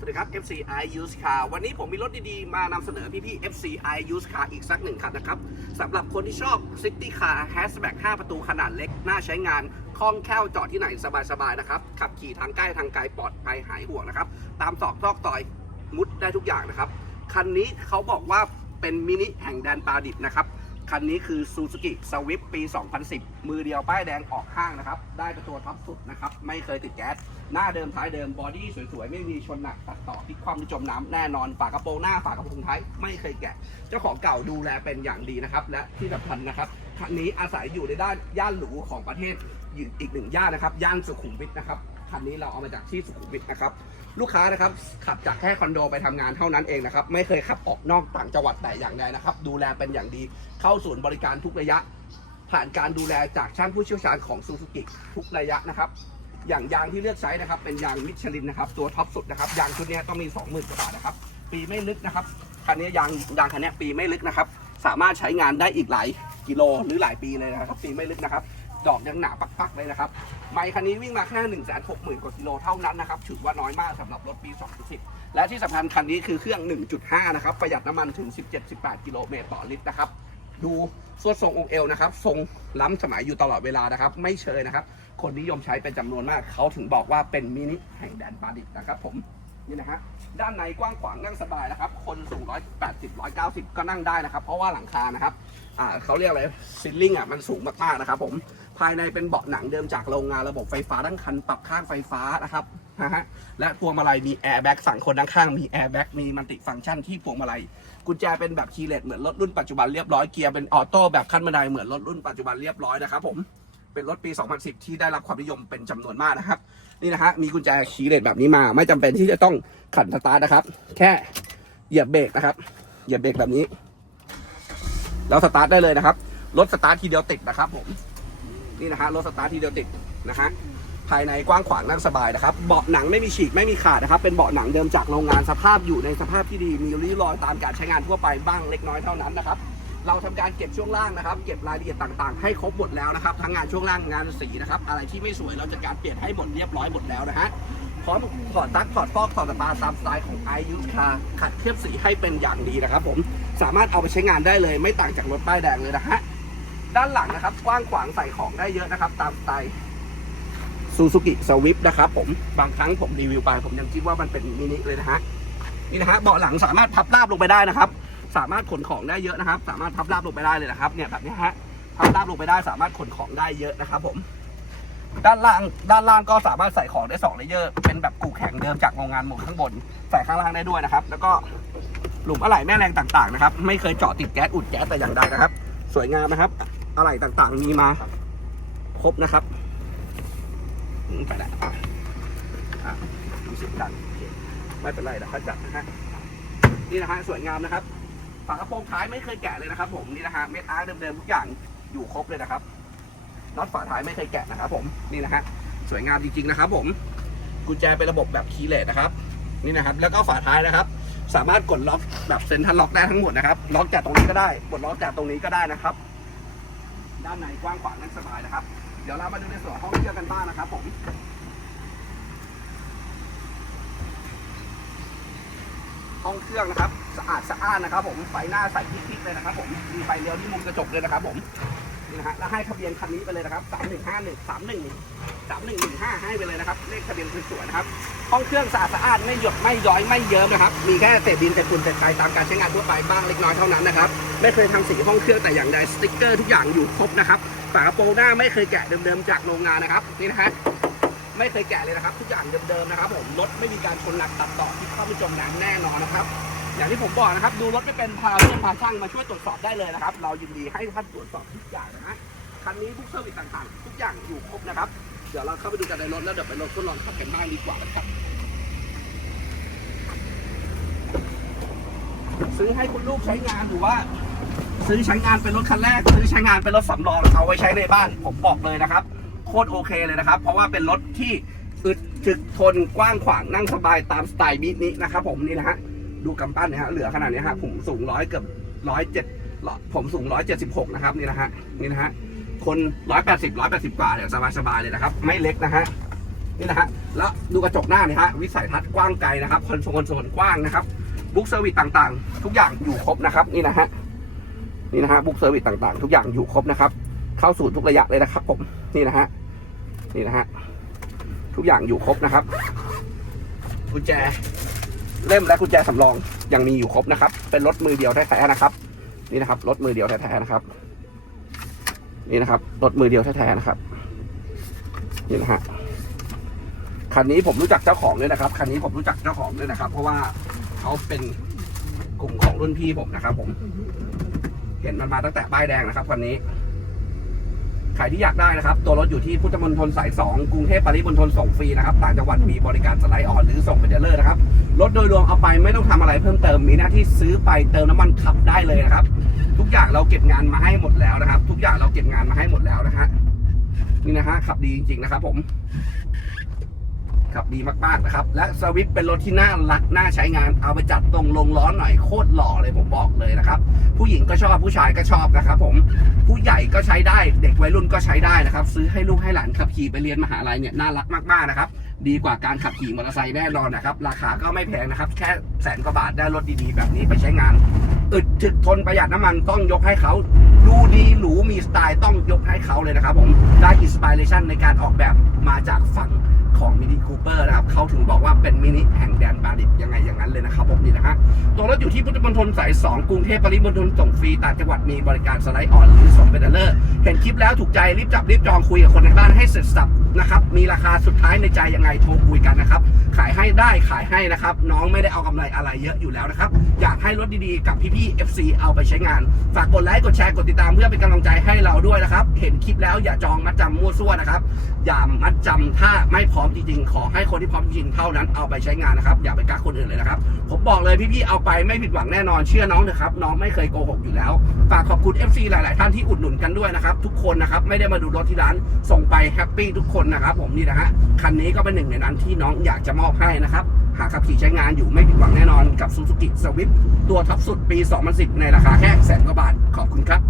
สวัสดีครับ FCI Used Car วันนี้ผมมีรถดีๆ มานำเสนอพี่ๆ FCI Used Car อีกสักหนึ่งคันนะครับสำหรับคนที่ชอบ City Car Hatchback 5 ประตูขนาดเล็ก น่าใช้งานคล่องแคล่วจอดที่ไหนสบายๆ นะครับ ขับขี่ทางใกล้ทางไกลปลอดภัยหายห่วงนะครับ ตามตอกซอกซอยมุดได้ทุกอย่างนะครับ คันนี้เขาบอกว่าเป็นมินิแห่งแดนปลาดิบนะครับ คันนี้คือ Suzuki Swift ปี 2010 มือเดียวป้ายแดงออกห้างนะครับ ได้เป็นตัวท็อปสุดนะครับ ไม่เคยติดแก๊ส หน้าเดิมท้ายเดิม บอดี้สวยๆ ไม่มีชนหนัก ตัดต่อพลิกความจมน้ำแน่นอน ฝากระโปรงหน้า ฝากระโปรงท้าย ไม่เคยแกะ เจ้าของเก่าดูแลเป็นอย่างดีนะครับ และที่สำคัญนะครับ คันนี้อาศัยอยู่ในด้านย่านหรูของประเทศอยู่อีกหนึ่งย่านนะครับ ย่านสุขุมวิทนะครับ คันนี้เราเอามาจากที่สุขุมวิทนะครับลูกค้านะครับขับจากแค่คอนโดไปทำงานเท่านั้นเองนะครับไม่เคยขับออกนอกต่างจังหวัดแต่อย่างใดนะครับ ดูแลเป็นอย่างดีเข้าศูนย์บริการทุกระยะ ผ่านการดูแลจากช่างผู้เชี่ยวชาญของซูซูกิทุกระยะนะครับอย่างยางที่เลือกใช้นะครับ เป็นยางมิชลินนะครับตัวท็อปสุดนะครับยางชุดนี้ต้องมี 20,000กว่าบาทนะครับปีไม่ลึกนะครับคันนี้ยางยางคันนี้ปีไม่ลึกนะครับ สามารถใช้งานได้อีกหลายกิโลหรือหลายปีเลยนะครับปีไม่ลึกนะครับ ดอกยังหนาปักๆเลยนะครับไมค์คันนี้วิ่งมาแค่1นึ่งแสนหกหมื่นกว่ากิโลเท่านั้นนะครับถือว่าน้อยมากสำหรับรถปี 2010 และที่สำคัญคันนี้คือเครื่อง 1.5 นะครับ ประหยัดน้ำมันถึง 17-18 กิโลเมตรต่อลิตรนะครับ ดูสวดทรงองค์เอวนะครับ ทรงล้ำสมัยอยู่ตลอดเวลานะครับ ไม่เชยนะครับ คนนิยมใช้เป็นจำนวนมาก เขาถึงบอกว่าเป็นมินิแห่งแดนปาดิบนะครับผมนี่นะฮะด้านในกว้างขวางนั่งสบายนะครับ คนสูง 180 190 ก็นั่งได้นะครับ เพราะว่าหลังคานะครับ อ่าเขาเรียกอะไรซิลลิ่งอะมันสูงมากๆนะครับผม ภายในเป็นเบาะหนังเดิมจากโรงงานระบบไฟฟ้าทั้งคันปรับข้างไฟฟ้านะครับนะฮะและพวงมาลัยมีแอร์แบ็กสั่งคนด้านข้างมีแอร์แบ็กมีมัลติฟังก์ชันที่พวงมาลัยกุญแจเป็นแบบคีย์เลสเหมือนรถรุ่นปัจจุบันเรียบร้อยเกียร์เป็นออโต้แบบขั้นบันไดเหมือนรถรุ่นปัจจุบันเรียบร้อยนะครับผมเป็นรถปี 2010 ที่ได้รับความนิยมเป็นจำนวนมากนะครับ นี่นะฮะมีกุญแจคีย์เลสแบบนี้มา ไม่จำเป็นที่จะต้องขันสตาร์ทนะครับ แค่เหยียบเบรกนะครับเหยียบเบรกแบบนี้ แล้วสตาร์ทได้เลยนะครับรถสตาร์ททีเดียวติดนะครับผม นี่นะฮะรถสตาร์ททีเดียวติดนะฮะภายในกว้างขวางนั่งสบายนะครับ เบาะหนังไม่มีฉีกไม่มีขาดนะครับ เป็นเบาะหนังเดิมจากโรงงานสภาพอยู่ในสภาพที่ดี มีริ้วรอยตามการใช้งานทั่วไปบ้างเล็กน้อยเท่านั้นนะครับ เราทำการเก็บช่วงล่างนะครับ เก็บรายละเอียดต่างๆ ให้ครบหมดแล้วนะครับ ทั้งงานช่วงล่างงานสีนะครับ อะไรที่ไม่สวยเราจะการเปลี่ยนให้หมดเรียบร้อยหมดแล้วนะฮะ พร้อมถอดตั๊กถอดฟอกถอดสปาตามสไตล์ของ i u s Car ขัดเคลือบสีให้เป็นอย่างดีนะครับ ผม สามารถเอาไปใช้งานได้เลย ไม่ต่างจากรถป้ายแดงเลยนะฮะ ด้านหลังนะครับ กว้างขวางใส่ของได้เยอะนะครับ ตามสไตล์ซูซูกิสวิฟนะครับผมบางครั้งผมรีวิวไป ผมยังคิดว่ามันเป็นมินิเลยนะฮะนี่นะฮะเบาะหลังสามารถพับราบลงไปได้นะครับ สามารถขนของได้เยอะนะครับ สามารถพับราบลงไปได้เลยนะครับ เนี่ยแบบนี้ฮะพับราบลงไปได้สามารถขนของได้เยอะนะครับ ผม ด้านล่างด้านล่างก็สามารถใส่ของได้2เลเยอร์เป็นแบบกูแข็งเดิมจากโรงงานหมดข้างบน ใส่ข้างล่างได้ด้วยนะครับ แล้วก็หลุมอะไหล่แม่แรงต่างๆนะครับ ไม่เคยเจาะติดแก๊สอุดแก๊สแต่อย่างใดนะครับ สวยงามนะครับ อะไหล่ต่างๆ มีมาครบนะครับไปแล้วอะอะมีเสียงดังไม่เป็นไรเดี๋ยวเขาจัดนะฮะนี่นะฮะสวยงามนะครับฝากระโปรงท้ายไม่เคยแกะเลยนะครับ ผมนี่นะฮะเม็ดอาร์เดิมๆทุกอย่างอยู่ครบเลยนะครับน็อตฝาท้ายไม่เคยแกะนะครับผมนี่นะฮะสวยงามจริงๆนะครับ ผมกุญแจเป็นระบบแบบคีย์เลสนะครับ นี่นะครับ แล้วก็ฝาท้ายนะครับ สามารถกดล็อกแบบเซ็นทรัลล็อกได้ทั้งหมดนะครับ ล็อกจากตรงนี้ก็ได้กดล็อกจากตรงนี้ก็ได้นะครับ ด้านในกว้างขวางนั่งสบายนะครับ เดี๋ยวเรามาดูในส่วนห้องเครื่องกันบ้างนะครับผมห้องเครื่องนะครับ สะอาดสะอ้านนะครับ ผมไฟหน้าใสพิกๆเลยนะครับ ผมมีไฟเลี้ยวที่มุมกระจกเลยนะครับ ผม นะฮะแล้วให้ทะเบียนคันนี้ไปเลยนะครับ3151 31 3115ให้ไปเลยนะครับเลขทะเบียนสวยๆนะครับห้องเครื่องสะอาดสะอาดไม่หยดไม่ย้อยไม่เยิ้มนะครับ มีแค่เศษดินเศษฝุ่นเศษไฟตามการใช้งานทั่วไปบ้างเล็กน้อยเท่านั้นนะครับไม่เคยทำสีห้องเครื่องแต่อย่างใดสติ๊กเกอร์ทุกอย่างอยู่ครบนะครับฝากระโปรงหน้าไม่เคยแกะเดิมๆจากโรงงานนะครับนี่นะฮะไม่เคยแกะเลยนะครับ ทุกอย่างเดิมๆนะครับผมรถไม่มีการชนหนักตัดต่อที่เข้าไปจมน้ำแน่นอนนะครับ อย่างที่ผมบอกนะครับ ดูรถไม่เป็นพาเพื่อนพาช่างมาช่วยตรวจสอบได้เลยนะครับ เรายินดีให้ท่านตรวจสอบทุกอย่างนะฮะคันนี้พวกเซอร์วิสต่างๆ ทุกอย่างอยู่ครบนะครับ เดี๋ยวเราเข้าไปดูกันในรถแล้วเดี๋ยวไปรถทดลองขับกันบ้างดีกว่านะครับซื้อให้คุณลูกใช้งานหรือว่า ซื้อใช้งานเป็นรถคันแรก ซื้อใช้งานเป็นรถสำรองเอาไว้ใช้ในบ้าน ผมบอกเลยนะครับ โคตรโอเคเลยนะครับ เพราะว่าเป็นรถที่อึดถึกทนกว้างขวางนั่งสบายตามสไตล์มินินะครับผมนี่นะฮะ ดูกำปั้นนะฮะเหลือขนาดนี้ฮะผมสูงร้อยเกือบร้อยเจ็ดผมสูงร้อยเจ็ดสิบหกนะครับนี่นะฮะนี่นะฮะคนร้อยแปดสิบร้อยแปดสิบกว่าเนี่ยสบายสบายๆเลยนะครับ ไม่เล็กนะฮะนี่นะฮะแล้วดูกระจกหน้านี่ฮะวิสัยทัศน์กว้างไกลนะครับคอนโซลโซนกว้างนะครับบุ๊กเซอร์วิสต่างๆ ทุกอย่างอยู่ครบนะครับนี่นะฮะนี่นะฮะบุ๊กเซอร์วิสต่างๆ ทุกอย่างอยู่ครบนะครับ เข้าสู่ทุกระยะเลยนะครับ ผมนี่นะฮะนี่นะฮะทุกอย่างอยู่ครบนะครับกุญแจ เล่มและกุญแจสำรองยังมีอยู่ครบนะครับ เป็นรถมือเดียวแท้ๆนะครับ นี่นะครับรถมือเดียวแท้ๆนะครับ นี่นะครับรถมือเดียวแท้ๆนะครับนี่นะฮะคันนี้ผมรู้จักเจ้าของด้วยนะครับคันนี้ผมรู้จักเจ้าของด้วยนะครับ เพราะว่าเขาเป็นกลุ่มของรุ่นพี่ผมนะครับ ผม เห็นมันมาตั้งแต่ป้ายแดงนะครับคันนี้ ใครที่อยากได้นะครับ ตัวรถอยู่ที่พุทธมณฑลสาย 2 กรุงเทพปริมณฑลส่งฟรีนะครับ ต่างจังหวัดมีบริการสไลด์ออนหรือส่งเป็นเดลเลอร์นะครับ รถโดยรวมเอาไปไม่ต้องทำอะไรเพิ่มเติม มีหน้าที่ซื้อไปเติมน้ำมันขับได้เลยนะครับ ทุกอย่างเราเก็บงานมาให้หมดแล้วนะครับ ทุกอย่างเราเก็บงานมาให้หมดแล้วนะฮะ นี่นะฮะขับดีจริงๆนะครับผมขับดีมากๆนะครับ และสวิฟเป็นรถที่น่ารักน่าใช้งานเอาไปจัดตรงลงล้อหน่อยโคตรหล่อเลยผมบอกเลยนะครับ ผู้หญิงก็ชอบผู้ชายก็ชอบนะครับผมผู้ใหญ่ก็ใช้ได้เด็กวัยรุ่นก็ใช้ได้นะครับ ซื้อให้ลูกให้หลานขับขี่ไปเรียนมหาลัยเนี่ยน่ารักมากๆนะครับ ดีกว่าการขับขี่มอเตอร์ไซค์แน่นอนนะครับ ราคาก็ไม่แพงนะครับ แค่แสนกว่าบาทได้รถดีๆ แบบนี้ไปใช้งานอึดถึกทนประหยัดน้ำมันต้องยกให้เขาดูดีหรูมีสไตล์ต้องยกให้เขาเลยนะครับ ผมได้อินสปิเรชันในการออกแบบมาจากฝั่งของมินิคูเปอร์นะครับเขาถึงบอกว่าเป็นมินิแห่งแดนบาริกยังไง อยู่ที่พุทธมณฑลสาย 2 กรุงเทพปริมณฑลส่งฟรีต่างจังหวัดมีบริการสไลด์ออนหรือส่งเป็นเดลเลอร์ เห็นคลิปแล้วถูกใจรีบจับรีบจองคุยกับคนในบ้านให้เสร็จสับ นะครับ มีราคาสุดท้ายในใจยังไงโทรคุยกันนะครับ ขายให้ได้ขายให้นะครับ น้องไม่ได้เอากำไรอะไรเยอะอยู่แล้วนะครับ อยากให้รถดีๆกับพี่ๆ FC เอาไปใช้งาน ฝากกดไลค์กดแชร์กดติดตามเพื่อเป็นกำลังใจให้เราด้วยนะครับ เห็นคลิปแล้วอย่าจองมัดจำมั่วซั่วนะครับ อย่ามัดจำถ้าไม่พร้อมจริงๆ ขอให้คนที่พร้อมจริงเท่านั้นเอาไปใช้งานนะครับ อย่าไปกักคนอื่นเลยนะครับ ผมบอกเลยพี่ๆ เอาไปไม่ผิดหวังแน่นอน เชื่อน้องเถอะครับ น้องไม่เคยโกหกอยู่แล้ว ฝากขอบคุณ FC หลาย ๆ ท่านที่อุดหนุนกันด้วยนะครับ ทุกคนนะครับ ไม่ได้มาดูรถที่ร้าน ส่งไปแฮปปี้ทุกคนนะครับ ผมนี่นะฮะคันนี้ก็เป็นหนึ่งในนั้นที่น้องอยากจะมอบให้นะครับ หากขับขี่ใช้งานอยู่ไม่ผิดหวังแน่นอนกับ Suzuki Swift ตัวท็อปสุดปี 2010 ในราคาแค่แสนกว่าบาทขอบคุณครับ